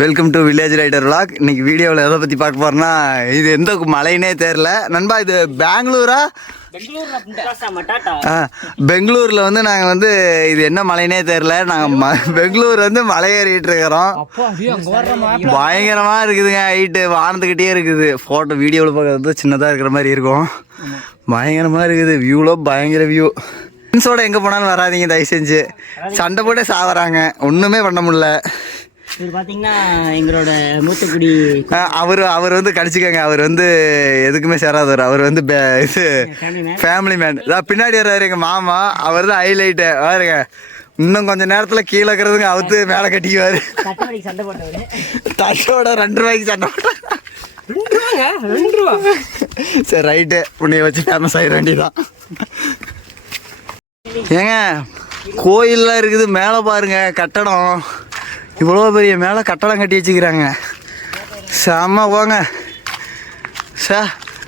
Welcome to village rider vlog. இன்னைக்கு வீடியோவில் எதை பற்றி பார்க்க போறோம்னா இது எந்த மலைன்னே தெரில நண்பா இது பெங்களூரா? ஆ பெங்களூரில் வந்து நாங்கள் வந்து இது என்ன மலைனே தெரில நாங்கள் ம பெங்களூர் வந்து மலை ஏறிட்டு இருக்கிறோம். பயங்கரமாக இருக்குதுங்க ஹைட்டு வானத்துக்கிட்டே இருக்குது. ஃபோட்டோ வீடியோவில் பார்க்கறது சின்னதாக இருக்கிற மாதிரி இருக்கும். பயங்கரமாக இருக்குது. வியூவில் பயங்கர வியூ ஃப்ரெண்ட்ஸோட எங்கே போனாலும் வராதீங்க தயவு செஞ்சு சண்டை போட்டே சாவறாங்க. ஒன்றுமே பண்ண முடியல. இது பாத்தீங்கன்னா எங்களோட மூத்தக்குடி அவர் அவர் வந்து கடிச்சிக்கங்க. அவர் வந்து எதுக்குமே சேராதவர். அவர் வந்து இது ஃபேமிலி மேன் மேன் பின்னாடி வர்றாரு எங்கள் மாமா. அவர் தான் ஹைலைட்டு பாருங்க. இன்னும் கொஞ்ச நேரத்தில் கீழே இருக்கிறதுங்க அவுத்து மேலே கட்டிக்குவார். சண்டை போட்டவர். தட்டோட ரெண்டு ரூபாய்க்கு சண்டை போட்டான் சரி ரைட்டு உன்னைய வச்சு ஃபேமஸ் ஆகிட வேண்டியதான் ஏங்க கோயில்லாம் இருக்குது. மேலே பாருங்க கட்டடம். இவ்வளோ பெரிய மேலே கட்டடம் கட்டி வச்சுக்கிறாங்க. செம்ம போங்க. சே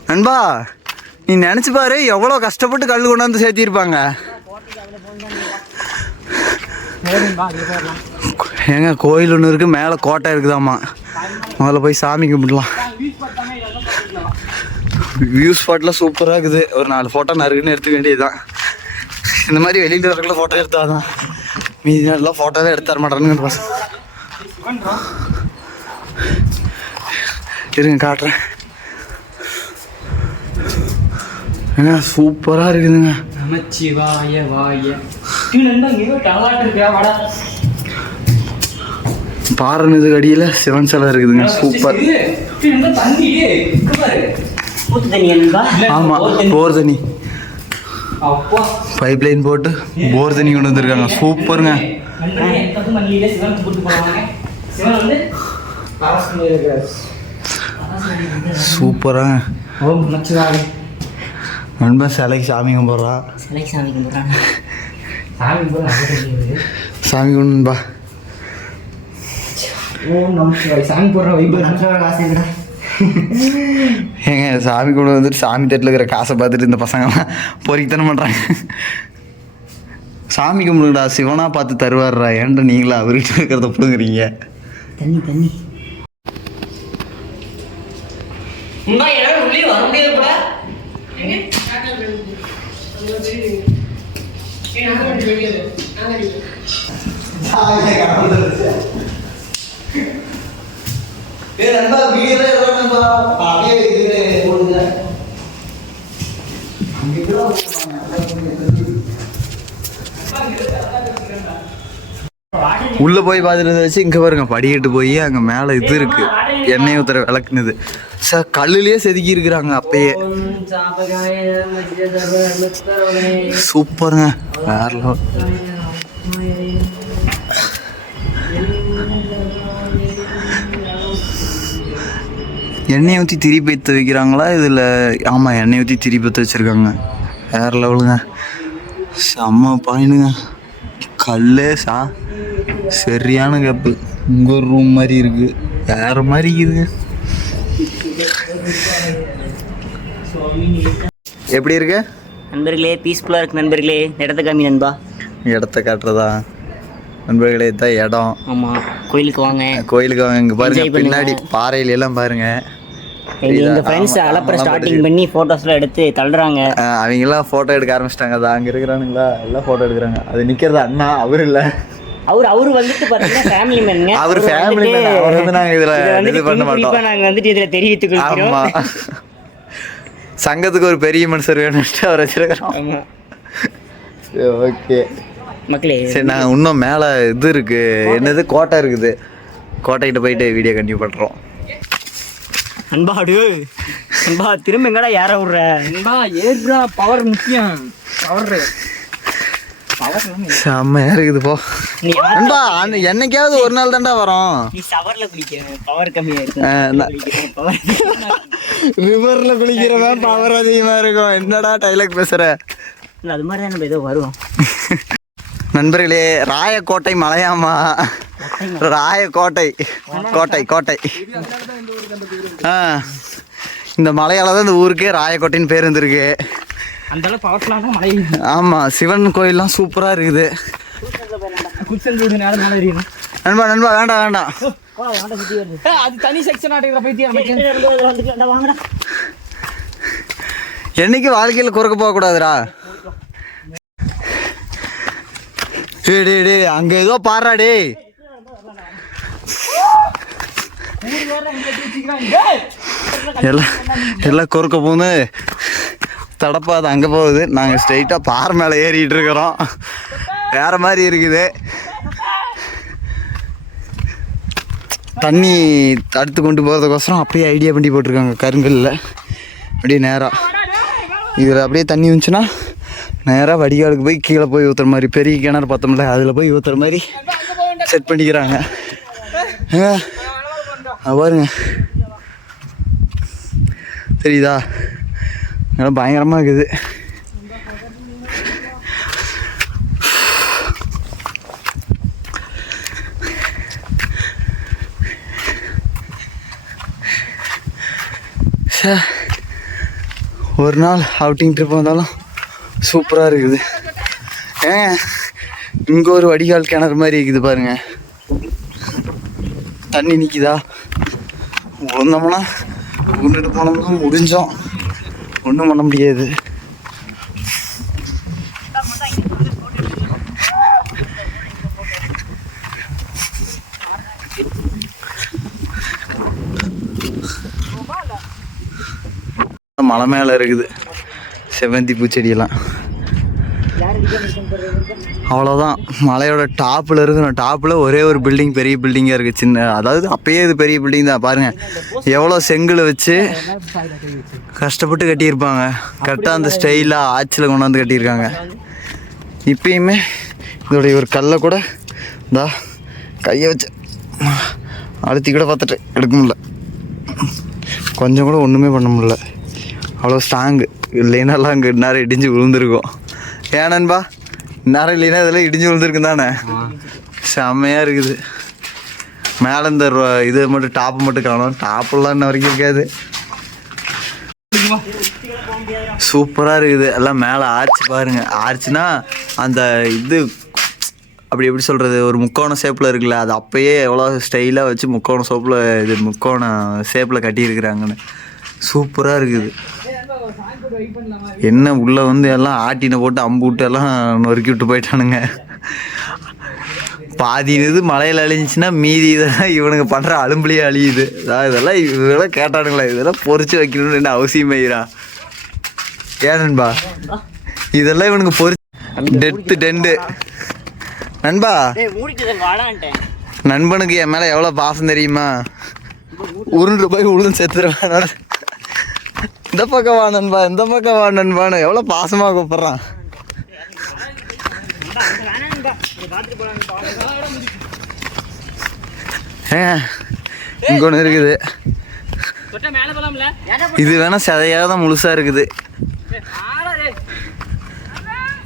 நண்பா நீ நினச்சி பாரு எவ்வளோ கஷ்டப்பட்டு கல் கொண்டாந்து சேர்த்திருப்பாங்க. ஏங்க கோயில் ஒன்று இருக்குது மேலே கோட்டை இருக்குதாம்மா. முதல்ல போய் சாமி கும்பிடலாம். வியூ ஸ்பாட்லாம் சூப்பராக இருக்குது. ஒரு நாலு ஃபோட்டோ நறுக்குன்னு எடுத்துக்க வேண்டியதுதான். இந்த மாதிரி வெளியில் இருக்கிற ஃபோட்டோ எடுத்தாதான். மீதி நாளெலாம் ஃபோட்டோவே எடுத்து தர மாட்டேன்னு பசங்க. இருங்க காட்டுறேன். ஏங்க சூப்பராக இருக்குதுங்க. நமச்சிவாய வாய. பாறைனதுக்கு அடியில் சிவன் சிலை இருக்குதுங்க சூப்பர். ஆமாம் போர். தண்ணி பைப் லைன் போட்டு போர் தண்ணி கொண்டு வந்திருக்காங்க சூப்பருங்க. வந்து அரசு இருக்கிறார். சூப்பராங்க ஓம் நமச்சிவாய நண்பன் சிலைக்கு சாமி கும்பிட்றா. சிலைக்கு சாமி கும்பிட்றாங்க சாமி சாமி கும்பிடும்பா ஓம் நமச்சிவாய. சாமி போடுற வைபவ நமச்சிவாய ஆசை விட ஏங்க சாமி கும்பிட வந்துட்டு சாமி தட்டில் இருக்கிற காசை பார்த்துட்டு இந்த பசங்கலாம் பொறிக்கத்தனம் பண்ணுறாங்க சாமி கும்பிடுடா சிவனா பார்த்து தருவார்ரா. ஏன்டா நீங்களா? அவர்கிட்ட இருக்கிறத பிடுங்குறீங்க. தண்ணி தண்ணி. எல்லாரும் உள்ளே வர முடியாது கூட. உள்ளே போய் பார்த்துட்டு வச்சு இங்கே பாருங்க படிக்கிட்டு போய் அங்கே மேலே இது இருக்கு. எண்ணெய் ஊத்துற விளக்குனது. சார் கல்லுலேயே செதுக்கி இருக்கிறாங்க அப்பயே. சூப்பருங்க. வேற எண்ணெயை ஊற்றி திருப்பி எடுத்து வைக்கிறாங்களா? இதில் ஆமாம் எண்ணெய் ஊற்றி திருப்பி எடுத்து வச்சுருக்காங்க. வேறு லெவலுங்க. செம்ம பாயிண்டுங்க. கல்லே சா சரியான கப்பு உங்கள் ரூம் மாதிரி இருக்குது வேற மாதிரி இருக்குதுங்க எப்படி இருக்கு? நண்பர்களே பீஸ்ஃபுல்லாக இருக்கு நண்பர்களே. இடத்த காமி நண்பா. இடத்த காட்டுறதா? நண்பர்களே தான் இடம். ஆமாம் கோயிலுக்கு வாங்க. கோயிலுக்கு வாங்க. இங்கே பாருங்க. பின்னாடி பாறையில எல்லாம் பாருங்க. எங்க எங்க இதா, ஃப்ரெண்ட்ஸ் அலப்பற ஸ்டார்டிங் பண்ணி ஃபோட்டோஸ்லாம் எடுத்து தள்ளுறாங்க. அவங்கெல்லாம் ஃபோட்டோ எடுக்க ஆரம்பிச்சிட்டாங்க. அது அங்கே இருக்கிறானுங்களா? எல்லாம் ஃபோட்டோ எடுக்கிறாங்க. அது நிற்கிறது அண்ணா அவர் இல்லை. அவர் அவர் வந்துட்டு பார்த்தீங்கன்னா ஃபேமிலி மேனுங்க அவர் family man. அவர் வந்து நாங்க இதுல இது பண்ண மாட்டோம். நாங்கள் வந்துட்டு இதில் தெரிவித்துக் கொள்கிறோம் ஆமா. சங்கத்துக்கு ஒரு பெரிய மனுஷர் வேணும்ட்டு அவர் வச்சிருக்கிறோம். ஆமா. ஓகே. மக்களே சரி நாங்கள் இன்னும் மேலே இது இருக்கு. என்னது? கோட்டை இருக்குது. கோட்டைக்கிட்ட போயிட்டு வீடியோ கண்டினியூ பண்ணுறோம் அன்பாடு அன்பா திரும்ப எங்கடா யார விடுற? அன்பா ஏர்ப்ரா பவர் முக்கியம். பவர் செம்மையா இருக்குது போ. நண்பா என்னைக்காவது ஒரு நாள் தான்டா வரோம். ரிவர்ல குளிக்கிறவன் பவர் அதிகமா இருக்கும். என்னடா டைலாக் பேசுற? அது மாதிரி தான் நம்ம ஏதோ வரும் நண்பர்களே ராயக்கோட்டை மலையாமா ராயக்கோட்டை. கோட்டை கோட்டை. ஆ. இந்த மலையால தான் இந்த ஊருக்கே ராயக்கோட்டைன்னு பேர் இருந்திருக்கு அந்த அளவு பவர்ஃபுல்லான மழை ஆமாம் சிவன் கோயில்லாம் சூப்பராக இருக்குது. மேலே நண்பா நண்பா வேண்டாம் வேண்டாம் அது தனி செக்ஷன் என்னைக்கு வாழ்க்கையில் குறுக்க போகக்கூடாதுடா டேய் டேய் டேய் அங்கே ஏதோ பாடுறா டேய். எல்லாம் எல்லாம் குறுக்க போகுது. தடப்பாது அங்கே போகுது. நாங்கள் ஸ்ட்ரைட்டாக பாறை மேலே ஏறிட்டு இருக்கிறோம். வேற மாதிரி இருக்குது. தண்ணி தடுத்து கொண்டு போகிறதுக்கோசரம் அப்படியே ஐடியா பண்ணி போட்டிருக்காங்க கருங்கல்ல. அப்படியே நேராக இதில் அப்படியே தண்ணி வந்துச்சுன்னா நேராக வடிகாலுக்கு போய் கீழே போய் ஊற்றுற மாதிரி பெரிய கிணறு பார்த்தோம்ல அதில் போய் ஊற்றுற மாதிரி செட் பண்ணிக்கிறாங்க. பாருங்க. தெரியுதா? நல்லா பயங்கரமாக இருக்குது. சார் ஒரு நாள் அவுட்டிங் ட்ரிப் வந்தாலும் சூப்பராக இருக்குது. ஏங்க இங்கே ஒரு வடிகால் கிணறு மாதிரி இருக்குது பாருங்க. தண்ணி நிற்கிதா விழுந்தோம்னா விழுந்துட்டு போனோம்னா முடிஞ்சோம். ஒன்றும் பண்ண முடியாது. மலை மேலே இருக்குது. செவ்வந்தி பூச்செடியெல்லாம். அவ்வளோதான் மலையோட டாப்பில் இருக்கணும் டாப்பில் ஒரே ஒரு பில்டிங் பெரிய பில்டிங்காக இருக்குது சின்ன அதாவது அப்பயே இது பெரிய பில்டிங் தான். பாருங்கள் எவ்வளோ செங்கல் வச்சு கஷ்டப்பட்டு கட்டியிருப்பாங்க. கரெக்டாக அந்த ஸ்டைலாக ஆட்சியில் கொண்டாந்து கட்டியிருக்காங்க. இப்பயுமே இதோடைய ஒரு கல்லை கூட இந்தா கையை வச்சு அழுத்தி கூட பார்த்துட்டு எடுக்க முடில கொஞ்சம் கூட ஒன்றுமே பண்ண முடில அவ்வளோ ஸ்ட்ராங்கு இல்லைன்னாலாம் அங்கே நேரம் இடிஞ்சு விழுந்துருக்கோம். ஏன் நண்பா? நேரம் இல்லைன்னா இதெல்லாம் இடிஞ்சு விழுந்துருக்கு தானே? செம்மையாக இருக்குது. மேலே இந்த இது மட்டும் டாப்பு மட்டும் காணும். டாப்பெல்லாம் இன்ன வரைக்கும் இருக்காது. சூப்பராக இருக்குது. எல்லாம் மேலே ஆர்ச் பாருங்கள் ஆர்ச்னா அந்த இது அப்படி எப்படி சொல்கிறது ஒரு முக்கோண ஷேப்பில் இருக்குல்ல அது அப்போயே எவ்வளோ ஸ்டைலாக வச்சு முக்கோண ஷேப்பில் இது முக்கோண ஷேப்பில் கட்டியிருக்கிறாங்கன்னு. சூப்பராக இருக்குது. என்ன உள்ளே வந்து எல்லாம் ஆட்டினை போட்டு அம்பு விட்டு எல்லாம் நொறுக்கி விட்டு போயிட்டானுங்க. பாதி இது மலையில் அழிஞ்சுச்சுன்னா மீதி இதெல்லாம் இவனுங்க பண்ணுற அலும்புலேயே அழியுது. இதெல்லாம் இதெல்லாம் கேட்டானுங்களா இதெல்லாம் பொறிச்சு வைக்கணும்னு என்ன அவசியமாயிரா ஏன் நண்பா? இதெல்லாம் இவனுக்கு பொறி டெத்து டெண்டு நண்பா? நண்பனுக்கு என் மேலே எவ்வளோ பாசம் தெரியுமா? உருண்டு போய் உழுந்து செத்துருவேன். இந்த பக்கம் வா நண்பா இந்த பக்கம் வா நண்பான்னு. எவ்வளோ பாசமாக கூப்பிட்றான். ஏங்க இங்கே ஒன்று இருக்குது. இது வேணா சதையாக தான் முழுசாக இருக்குது.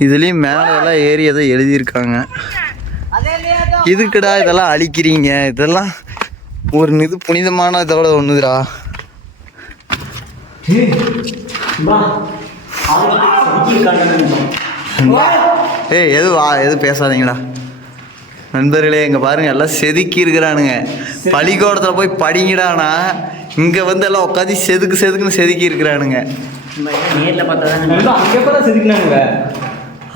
இதுலேயும் மேலே எல்லாம் ஏறி எதோ எழுதியிருக்காங்க. இதுக்குடா எதுக்குடா இதெல்லாம் அழிக்கிறீங்க. இதெல்லாம் ஒரு இது புனிதமான இதோட ஒன்றுதுடா ஏய் எது வா எது பேசாதீங்கடா. நண்பர்களே இங்கே பாருங்க எல்லாம் செதுக்கி இருக்கிறானுங்க. பள்ளிக்கூடத்தில் போய் படிங்கடானா. இங்கே வந்து எல்லாம் உட்காந்து செதுக்கு செதுக்குன்னு செதுக்கி இருக்கிறானுங்க.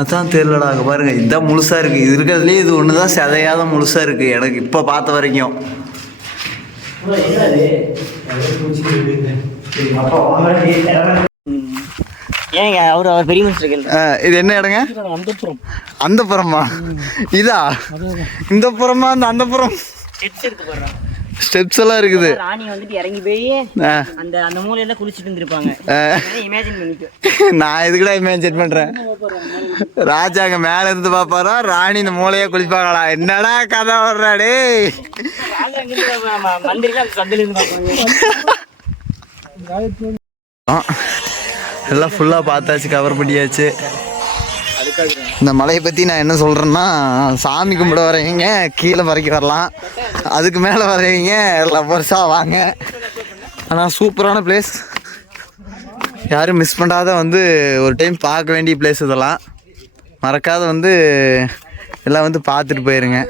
அதான் தெரியலடா அங்கே பாருங்க இதுதான் முழுசாக இருக்குது இது இருக்கிறதுலேயே இது ஒன்று தான் செதையாத முழுசாக இருக்குது எனக்கு இப்போ பார்த்த வரைக்கும். ஏங்க அவர் அவர் பெரிய ஆ, இது என்ன இடங்க? அந்த புறம் அந்த புறமா இதா? இந்த புறமா அந்த அந்த புறம்? ஸ்டெப்ஸ் எல்லாம் இருக்குது. ராணி வந்துட்டு இறங்கி போய் அந்த அந்த மூலையில குளிச்சுட்டு இருந்திருப்பாங்க. இமேஜின் பண்ணிட்டு. நான் இதுக்கூட இமேஜின் பண்றேன்? ராஜா அங்க மேல இருந்து பாப்பாரா ராணி இந்த மூளையே குளிப்பாங்களா? என்னடா கதை வர்றா டேய்? மந்திரிகள் சந்தில இருந்து பார்ப்பாங்க. ஆ, எல்லாம் ஃபுல்லாக பார்த்தாச்சு கவர் பண்ணியாச்சு. இந்த மலையை பற்றி நான் என்ன சொல்கிறேன்னா சாமி கும்பிட வரவங்க கீழே வரைக்கும் வரலாம். அதுக்கு மேலே வரவங்க லவ்வர்ஸாக வாங்க. ஆனால் சூப்பரான பிளேஸ் யாரும் மிஸ் பண்ணாத வந்து ஒரு டைம் பார்க்க வேண்டிய பிளேஸ் இதெல்லாம். மறக்காத வந்து எல்லாம் வந்து பார்த்துட்டு போயிருங்க.